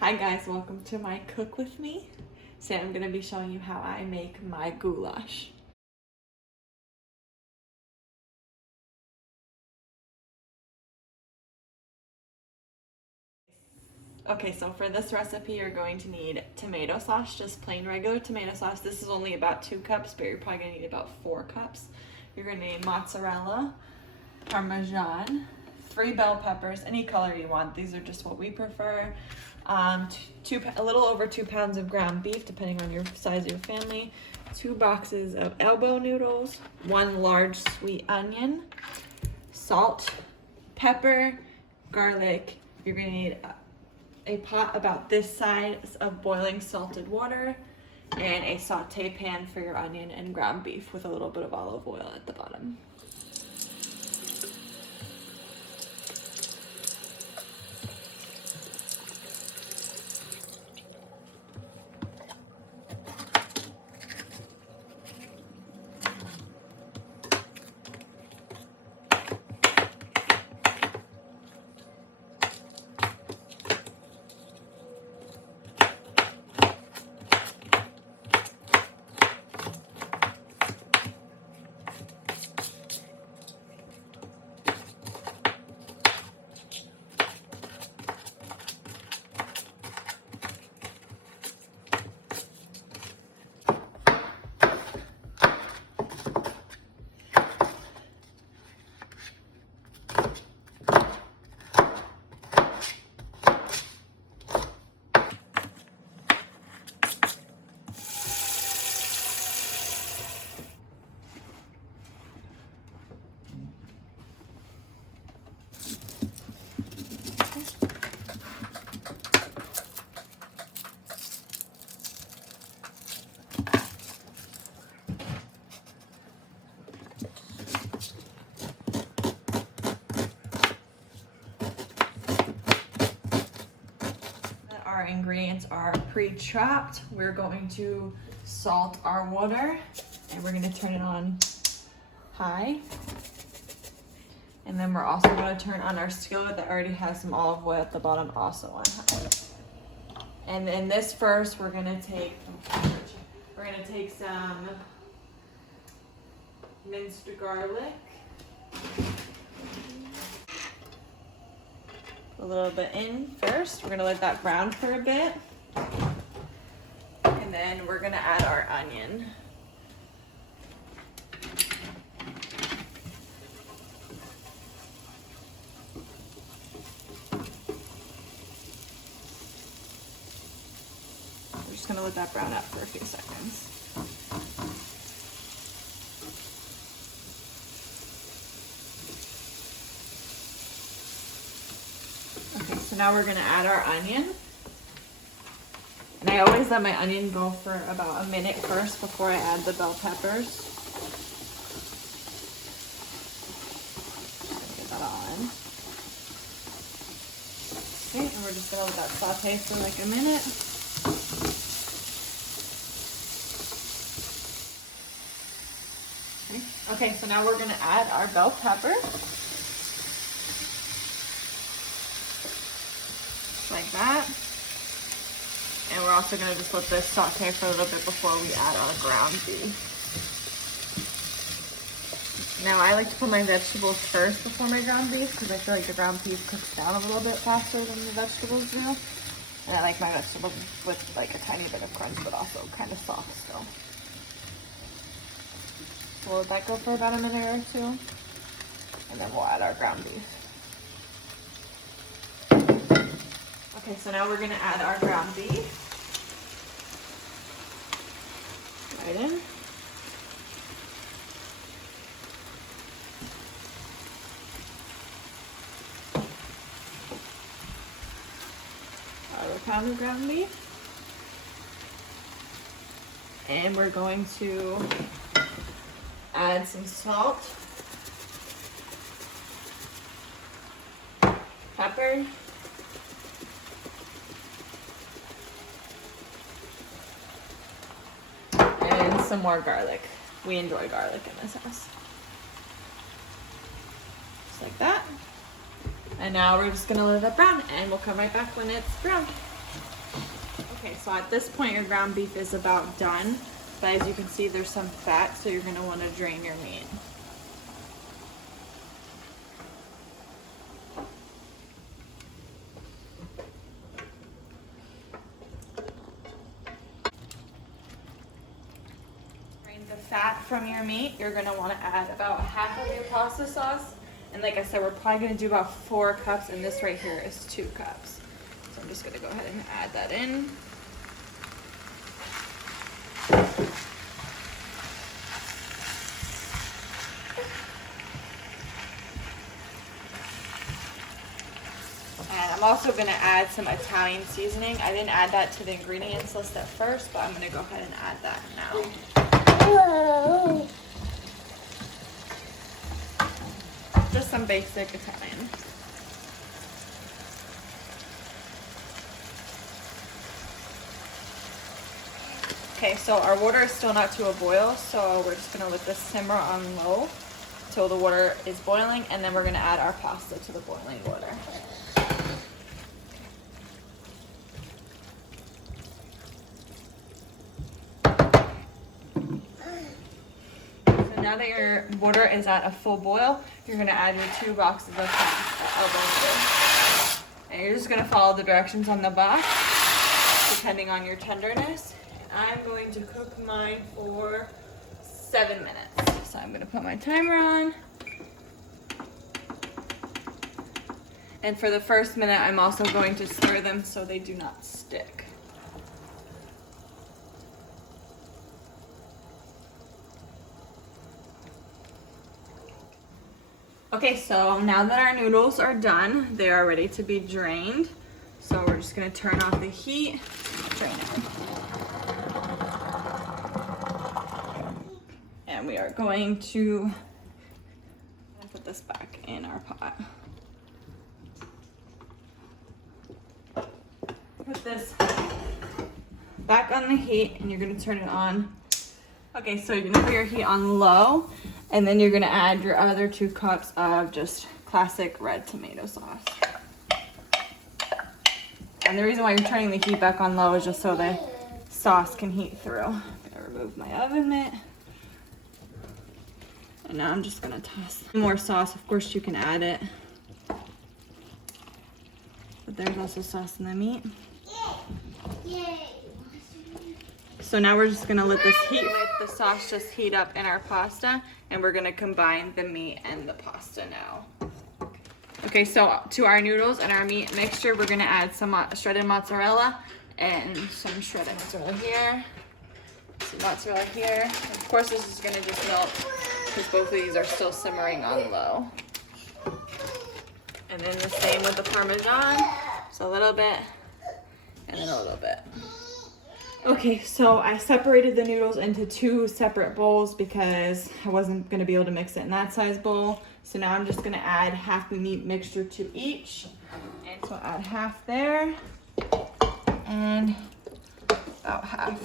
Hi guys, welcome to my Cook With Me. Today I'm going to be showing you how I make my goulash. Okay, so for this recipe you're going to need tomato sauce, just plain regular tomato sauce. This is only about 2 cups, but you're probably going to need about 4 cups. You're going to need mozzarella, parmesan, 3 bell peppers, any color you want. These are just what we prefer. A little over 2 pounds of ground beef, depending on your size of your family. 2 boxes of elbow noodles, 1 large sweet onion, salt, pepper, garlic. You're gonna need a pot about this size of boiling salted water, and a saute pan for your onion and ground beef with a little bit of olive oil at the bottom. Our ingredients are pre-chopped. We're going to salt our water and we're going to turn it on high. And then we're also going to turn on our skillet that already has some olive oil at the bottom, also on high. And in this first, we're going to take some minced garlic, a little bit in first. We're gonna let that brown for a bit. And then we're gonna add our onion. We're just gonna let that brown up for a few seconds. So now we're gonna add our onion. And I always let my onion go for about a minute first before I add the bell peppers. Get that all in. Okay, and we're just gonna let that saute for like a minute. Okay, so now we're gonna add our bell pepper. Like that. And we're also going to just let this saute for a little bit before we add our ground beef. Now I like to put my vegetables first before my ground beef because I feel like the ground beef cooks down a little bit faster than the vegetables do. And I like my vegetables with like a tiny bit of crunch, but also kind of soft still. So we'll let that go for about a minute or 2. And then we'll add our ground beef. Okay, so now we're gonna add our ground beef. Right in. Our pound of ground beef. And we're going to add some salt, pepper, and some more garlic. We enjoy garlic in this house. Just like that. And now we're just gonna let it brown and we'll come right back when it's brown. Okay, so at this point your ground beef is about done, but as you can see there's some fat, so you're gonna wanna drain your meat. Drain the fat from your meat. You're gonna wanna add about half of your pasta sauce. And like I said, we're probably gonna do about 4 cups, and this right here is 2 cups. So I'm just gonna go ahead and add that in. And I'm also gonna add some Italian seasoning. I didn't add that to the ingredients list at first, but I'm gonna go ahead and add that now. Whoa. Just some basic Italian. Okay, so our water is still not to a boil, so we're just gonna let this simmer on low till the water is boiling, and then we're gonna add our pasta to the boiling water. So now that your water is at a full boil, you're gonna add your 2 boxes of pasta, and you're just gonna follow the directions on the box, depending on your tenderness. I'm going to cook mine for 7 minutes. So I'm gonna put my timer on. And for the first minute, I'm also going to stir them so they do not stick. Okay, so now that our noodles are done, they are ready to be drained. So we're just gonna turn off the heat, drain it. And we are going to put this back in our pot. Put this back on the heat, and you're gonna turn it on. Okay, so you're gonna put your heat on low, and then you're gonna add your other 2 cups of just classic red tomato sauce. And the reason why you're turning the heat back on low is just so the sauce can heat through. I'm gonna remove my oven mitt. And now I'm just gonna toss more sauce. Of course you can add it. But there's also sauce in the meat. So now we're just gonna let the sauce just heat up in our pasta, and we're gonna combine the meat and the pasta now. Okay, so to our noodles and our meat mixture, we're gonna add some shredded mozzarella and some shredded mozzarella here. Some mozzarella here. Of course this is gonna just melt because both of these are still simmering on low. And then the same with the Parmesan. Just a little bit, and then a little bit. Okay, so I separated the noodles into 2 separate bowls because I wasn't gonna be able to mix it in that size bowl. So now I'm just gonna add half the meat mixture to each. And so I'll add half there, and about half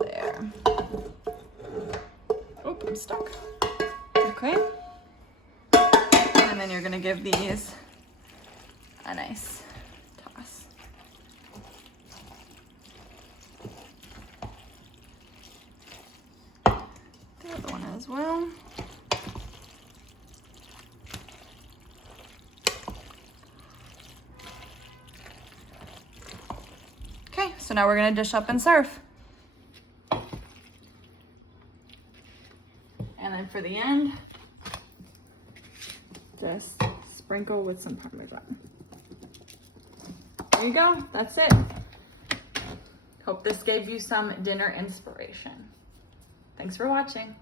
there. Oh, I'm stuck. Okay. And then you're gonna give these a nice toss. The other one as well. Okay, so now we're gonna dish up and serve. And then for the end, just sprinkle with some Parmesan. There you go, that's it. Hope this gave you some dinner inspiration. Thanks for watching.